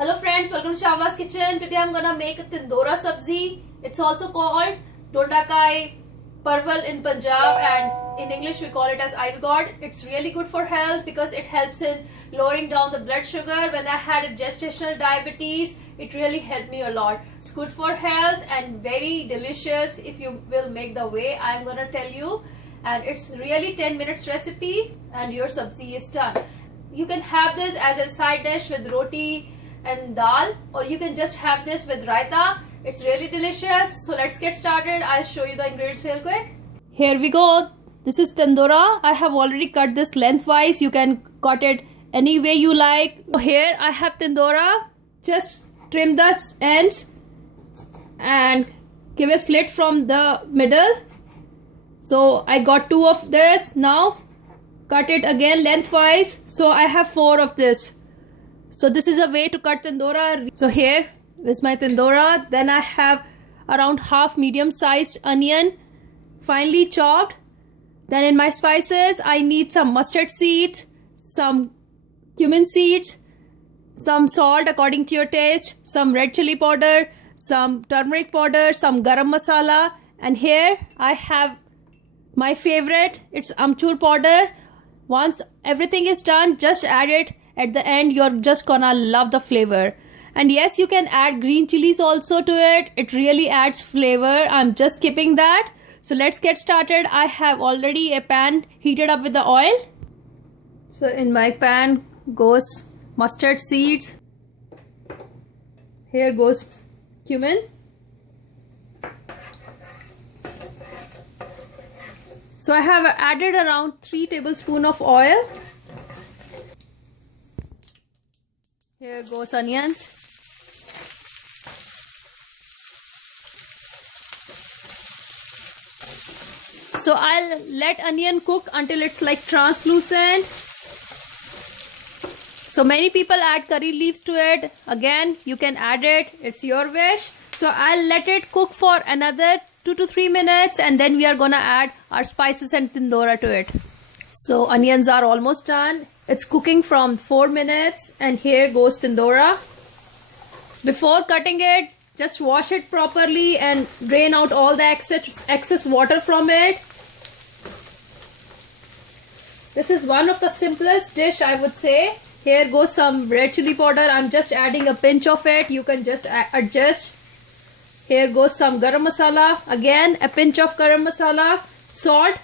Hello friends, welcome to Shavla's Kitchen. Today I'm gonna make a tindora sabzi. It's also called dondakai parval in Punjab, and in English we call it as ivy gourd. It's really good for health because it helps in lowering down the blood sugar. When I had gestational diabetes, it really helped me a lot. It's good for health and very delicious if you will make the way I'm gonna tell you. And it's really 10 minutes recipe and your sabzi is done. You can have this as a side dish with roti and dal, or you can just have this with raita. It's really delicious. So let's get started. I'll show you the ingredients real quick. Here we go. This is tindora. I have already cut this lengthwise. You can cut it any way you like. Here I have tindora. Just trim the ends and give a slit from the middle. So I got 2 of this. Now cut it again lengthwise. So I have 4 of this. So this is a way to cut tindora. So here is my tindora. Then I have around half medium sized onion, finely chopped. Then in my spices, I need some mustard seeds, some cumin seeds, some salt according to your taste, some red chili powder, some turmeric powder, some garam masala. And here I have my favorite, it's amchur powder. Once everything is done, just add it. At the end, you're just gonna love the flavor. And yes, you can add green chilies also to it. It really adds flavor. I'm just skipping that. So let's get started. I have already a pan heated up with the oil. So in my pan goes mustard seeds. Here goes cumin. So I have added around 3 tablespoons of oil. Here goes onions. So I'll let onion cook until it's like translucent. So many people add curry leaves to it. Again, you can add it. It's your wish. So I'll let it cook for another 2 to 3 minutes, and then we are gonna add our spices and tindora to it. So onions are almost done. It's cooking from 4 minutes, and here goes tindora. Before cutting it, just wash it properly and drain out all the excess water from it. This is one of the simplest dish, I would say. Here goes some red chili powder. I'm just adding a pinch of it. You can just adjust. Here goes some garam masala. Again, a pinch of garam masala. Salt.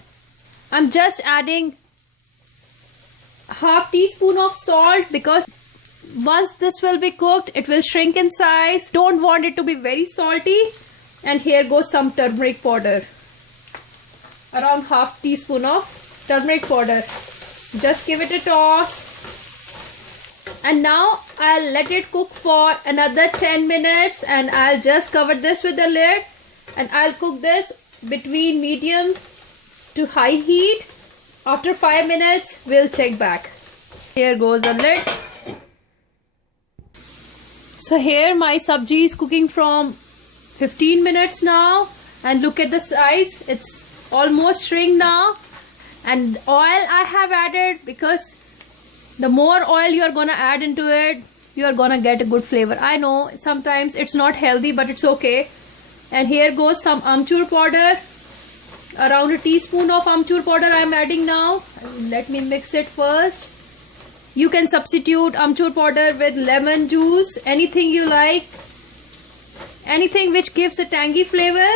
I'm just adding half teaspoon of salt because once this will be cooked, it will shrink in size. Don't want it to be very salty. And here goes some turmeric powder. Around half teaspoon of turmeric powder. Just give it a toss. And now I'll let it cook for another 10 minutes, and I'll just cover this with a lid, and I'll cook this between medium to high heat. After 5 minutes, we'll check back. Here goes the lid. So here my sabji is cooking from 15 minutes now, and look at the size. It's almost shrink now. And oil I have added because the more oil you're gonna add into it, you're gonna get a good flavor. I know sometimes it's not healthy, but it's okay. And here goes some amchur powder. Around a teaspoon of amchur powder I am adding now. Let me mix it first. You can substitute amchur powder with lemon juice, anything you like. Anything which gives a tangy flavor.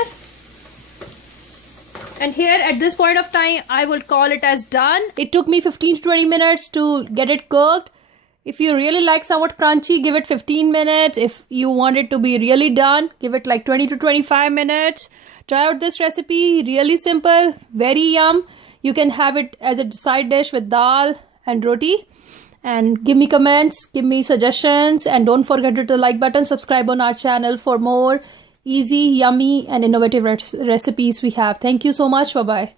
And here at this point of time, I will call it as done. It took me 15 to 20 minutes to get it cooked. If you really like somewhat crunchy, give it 15 minutes. If you want it to be really done, give it like 20 to 25 minutes. Try out this recipe, really simple, very yum. You can have it as a side dish with dal and roti. And give me comments, give me suggestions, and don't forget to hit the like button, subscribe on our channel for more easy, yummy and innovative recipes we have. Thank you so much. Bye-bye.